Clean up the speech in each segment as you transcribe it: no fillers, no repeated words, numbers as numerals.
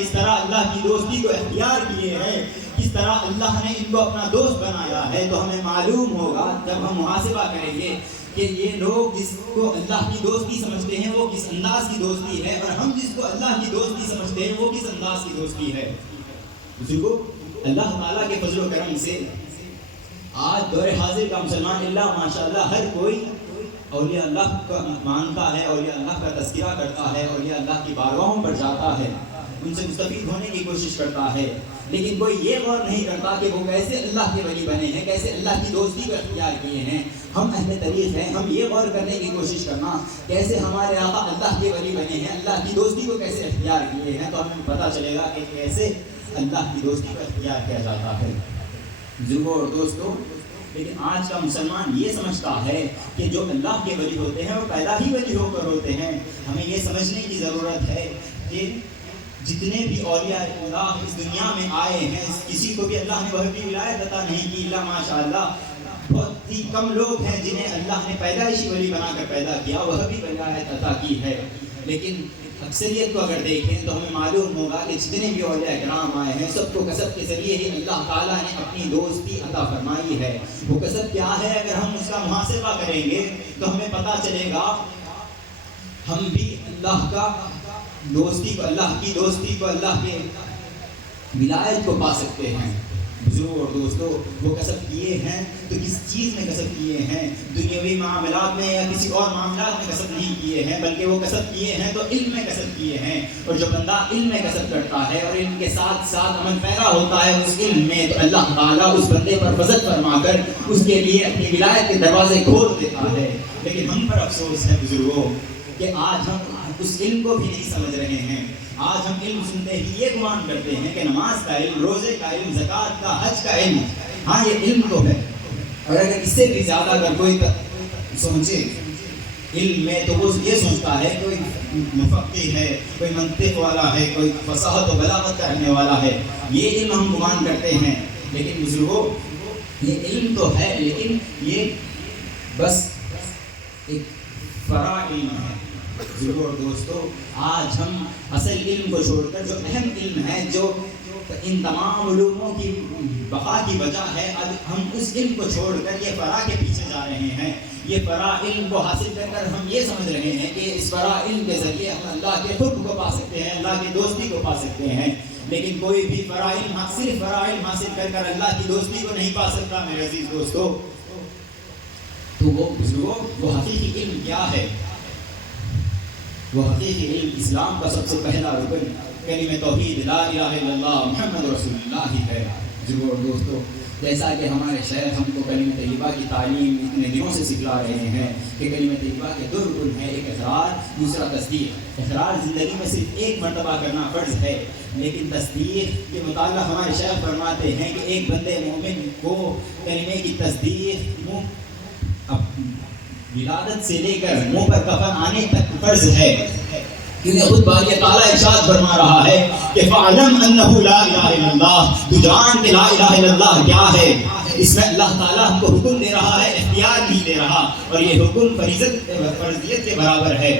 کس طرح اللہ کی دوستی کو اختیار کیے ہیں، کس طرح اللہ نے ان کو اپنا دوست بنایا ہے، تو ہمیں معلوم ہوگا جب ہم محاسبہ کریں گے کہ یہ لوگ جس کو اللہ کی دوستی سمجھتے ہیں وہ کس انداز کی دوستی ہے، اور ہم جس کو اللہ کی دوستی سمجھتے ہیں وہ کس انداز کی دوستی ہے۔ بزرگوں، اللہ تعالیٰ کے فضل و کرم سے آج دور حاضر کا مسلمان اللہ ماشاءاللہ ہر کوئی اولیاء اللہ کا مانتا ہے، اولیاء اللہ کا تذکرہ کرتا ہے، اولیاء اللہ کی بارگاہوں پر جاتا ہے، ان سے مستفید ہونے کی کوشش کرتا ہے، لیکن کوئی یہ غور نہیں کرتا کہ وہ کیسے اللہ کے ولی بنے ہیں، کیسے اللہ کی دوستی کو اختیار کیے ہیں۔ ہم اہل طریق ہیں، ہم یہ غور کرنے کی کوشش کرنا کیسے ہمارے آقا اللہ کے ولی بنے ہیں، اللہ کی دوستی کو کیسے اختیار کیے ہیں، تو ہمیں پتہ چلے گا کہ کیسے اللہ کی دوستی کو اختیار کیا جاتا ہے۔ بزرگوں اور دوستوں، لیکن آج کا مسلمان یہ سمجھتا ہے کہ جو اللہ کے ولی ہوتے ہیں وہ پیدا ہی ولی ہو کر ہوتے ہیں۔ ہمیں یہ سمجھنے کی ضرورت ہے کہ جتنے بھی اولیاء اللہ اس دنیا میں آئے ہیں، کسی کو بھی اللہ نے وہابی ولایت عطا نہیں کی، اللہ ماشاءاللہ بہت ہی کم لوگ ہیں جنہیں اللہ نے پیدائشی ولی بنا کر پیدا کیا، وہابی ولایت عطا کی ہے۔ لیکن اکثریت کو اگر دیکھیں تو ہمیں معلوم ہوگا کہ جتنے بھی اولیاء کرام آئے ہیں سب کو کسب کے ذریعے ہی اللہ تعالیٰ نے اپنی دوستی عطا فرمائی ہے۔ وہ کسب کیا ہے؟ اگر ہم اس کا محاسبہ کریں گے تو ہمیں پتہ چلے گا ہم بھی اللہ کا دوستی کو، اللہ کی دوستی کو، اللہ کے ولایت کو پا سکتے ہیں۔ بزرگوں اور دوستوں، وہ کسب کیے ہیں تو کس چیز میں کسب کیے ہیں؟ دنیاوی معاملات میں یا کسی اور معاملات میں کسب نہیں کیے ہیں، بلکہ وہ کسب کیے ہیں تو علم میں کسب کیے ہیں۔ اور جو بندہ علم میں کسب کرتا ہے اور علم کے ساتھ ساتھ عمل پیرا ہوتا ہے اس علم میں، تو اللہ تعالیٰ اس بندے پر فضل فرما کر اس کے لیے اپنی ولایت کے دروازے کھول دیتا ہے۔ لیکن ہم پر افسوس ہے بزرگوں کہ آج ہم اس علم کو بھی نہیں سمجھ رہے ہیں۔ آج ہم علم سنتے ہی یہ گمان کرتے ہیں کہ نماز کا علم، روزے کا علم، زکوٰۃ کا، حج کا علم، ہاں یہ علم تو ہے، اور اگر اس سے بھی زیادہ اگر کوئی سوچے علم میں تو وہ یہ سوچتا ہے کوئی مفقہ ہے، کوئی منطق والا ہے، کوئی فصاحت و بلاغت کرنے والا ہے، یہ علم ہم گمان کرتے ہیں۔ لیکن بزرگوں، یہ علم تو ہے لیکن یہ بس ایک فرع علم ہے۔ بزرگوں اور دوستوں، آج ہم اصل علم کو چھوڑ کر جو اہم علم ہے، جو ان تمام علوموں کی بقا کی وجہ ہے، اب ہم اس علم کو چھوڑ کر یہ فرع کے پیچھے جا رہے ہیں۔ یہ فرع علم کو حاصل کر ہم یہ سمجھ رہے ہیں کہ اس فرع علم کے ذریعے ہم اللہ کے قرب کو پا سکتے ہیں، اللہ کی دوستی کو پا سکتے ہیں۔ لیکن کوئی بھی فرع علم، صرف فرع علم حاصل کر اللہ کی دوستی کو نہیں پا سکتا میرے عزیز دوستوں۔ تو وہ بزرگوں، وہ حقیقی علم کیا ہے؟ وہ حقیقی علم اسلام کا سب سے پہلا رکن کلمہ توحید لا الہ الا اللہ محمد رسول اللہ ہی ہے۔ بزرگوں اور دوستوں، جیسا کہ ہمارے شیخ ہم کو کلمہ طیبہ کی تعلیم اتنے دنوں سے سکھلا رہے ہیں کہ کلمہ طیبہ کے دو رکن ہیں، ایک اقرار، دوسرا تصدیق۔ اقرار زندگی میں صرف ایک مرتبہ کرنا فرض ہے، لیکن تصدیق کے متعلق ہمارے شیخ فرماتے ہیں کہ ایک بندے مومن کو کلمے کی تصدیق ولادت سے لے کر منہ پر کفن آنے تک فرض ہے، کیونکہ خود باری تعالیٰ ارشاد فرما رہا ہے کہ فَعْلَمْ أَنَّهُ لَا إِلَهَ إِلَّا اللَّهُ، تو جان کہ لا الہ الا اللہ کیا ہے۔ اس میں اللہ تعالیٰ ہم کو حکم دے رہا ہے، اختیار نہیں دے رہا، اور یہ حکم فرضیت کے برابر ہے۔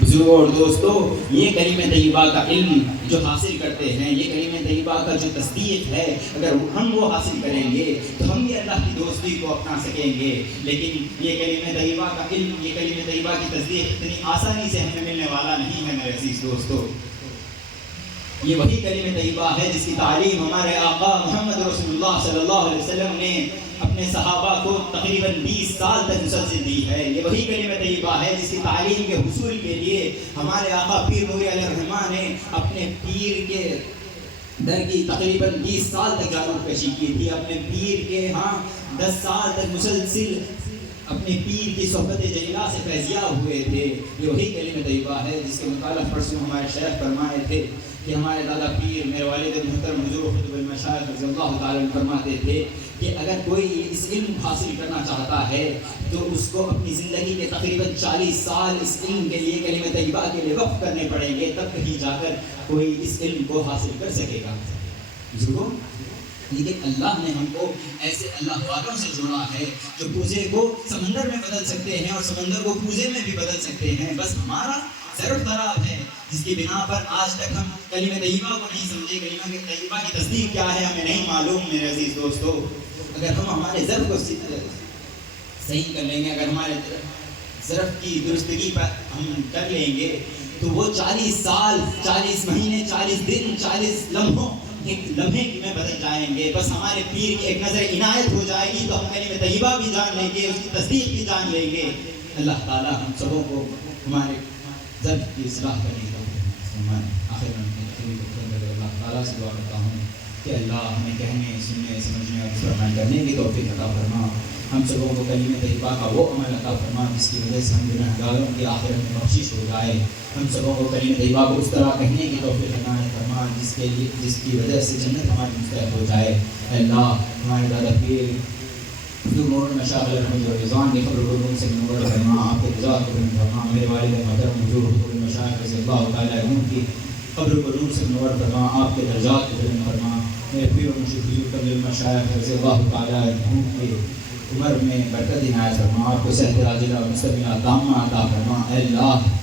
بزرگوں اور دوستوں، یہ کلمہ طیبہ کا علم جو حاصل کرتے ہیں، یہ کلمہ طیبہ کا جو تصدیق ہے، اگر ہم وہ حاصل کریں گے تو ہم بھی اللہ کی دوستی کو اپنا سکیں گے۔ لیکن یہ کلمہ طیبہ کا علم، یہ کلمہ طیبہ کی تصدیق اتنی آسانی سے ہمیں ملنے والا نہیں ہے میرے عزیز دوستوں۔ یہ وہی کلمہ طیبہ ہے جس کی تعلیم ہمارے آقا محمد رسول اللہ صلی اللہ علیہ وسلم نے اپنے صحابہ کو تقریباً 20 سال تک مسلسل دی ہے۔ یہ وہی کلمہ طیبہ ہے جس کی تعلیم کے حصول کے لیے ہمارے آقا پیر نوری علیہ الرحمٰن نے اپنے پیر کے در کی تقریباً 20 سال تک جانب کشی کی تھی، اپنے پیر کے 10 سال تک مسلسل اپنے پیر کی صحبت جلیلہ سے فیضیاب ہوئے تھے۔ یہ وہی کلمہ طیبہ ہے جس کے متعلق پرسوں ہمارے شیخ فرمائے تھے کہ ہمارے دادا پیر میرے والد محترم حضور خطب المشائخ رضی اللہ تعالیٰ عنہ فرماتے تھے کہ اگر کوئی اس علم حاصل کرنا چاہتا ہے تو اس کو اپنی زندگی کے تقریباً 40 سال اس علم کے لیے، کلمہ طیبہ کے لیے وقف کرنے پڑیں گے، تب کہیں جا کر کوئی اس علم کو حاصل کر سکے گا۔ بزرگوں، لیکن اللہ نے ہم کو ایسے اللہ والوں سے جوڑا ہے جو کوزے کو سمندر میں بدل سکتے ہیں اور سمندر کو کوزے میں بھی بدل سکتے ہیں۔ بس ہمارا ضرور خراب ہے، جس کی بنا پر آج تک ہم کلمہ طیبہ کو نہیں سمجھے، کلمہ طیبہ کی تصدیق کیا ہے ہمیں نہیں معلوم میرے عزیز دوستو۔ اگر ہم ہمارے ضرب کو صحیح کر لیں گے، اگر ہمارے ضرب کی درستگی پر ہم کر لیں گے تو وہ 40 سال، 40 مہینے، 40 دن، 40 لمحوں ایک لمحے میں بدل جائیں گے۔ بس ہمارے پیر کی ایک نظر عنایت ہو جائے گی تو ہم کلمہ طیبہ بھی جان لیں گے، اس کی تصدیق بھی جان لیں گے۔ اللہ تعالیٰ ہم سبوں کو ہمارے ضرب کی اصلاح کرنے کا آخر میں اللہ تعالیٰ سے دعا کرتا ہوں کہ اللہ ہمیں کہنے، سننے، سمجھنے اور فرمان کرنے کی توفیق عطا فرما۔ ہم سبوں کو کلمہ طیبہ کا وہ عمل عطا فرما جس کی وجہ سے ہم گنہگاروں کی آخرت میں بخشش ہو جائے۔ ہم سبوں کو کلمہ طیبہ کو اس طرح کہنے کی توفیق عطا فرما جس کی وجہ سے جنت ہماری مستحق ہو جائے۔ اللہ ہمارے دادا پیر حضور مشاغل رحمۃ الرضوان کی قبر العلوم سے منور فرما، آپ کے رضا کو بلند فرما۔ میرے والد محترم حضور حضور مشاغل رضی اللہ تعالیٰ عنہ کی قبر العلوم سے منور فرما، آپ کے درجات کو بلند فرما۔ میرے پیر و مرشد حضور قبر المشائخ رضی اللہ تعالیٰ عنہ کی عمر میں برکت عنایت فرما، آپ کو صحت عاجلہ و مستمرہ تامہ عطا فرما۔ اے اللہ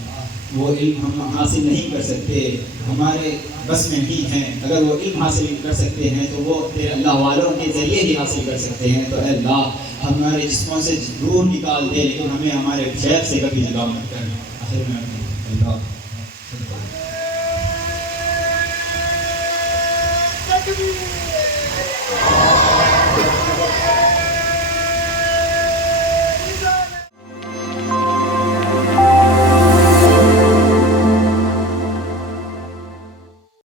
وہ علم ہم حاصل نہیں کر سکتے، ہمارے بس میں نہیں ہیں، اگر وہ علم حاصل کر سکتے ہیں تو وہ تیرے اللہ والوں کے ذریعے ہی حاصل کر سکتے ہیں۔ تو اے اللہ ہمارے جسموں سے روح نکال دے لیکن ہمیں ہمارے شیخ سے کبھی جدا مت کر۔ آخر میں اللہ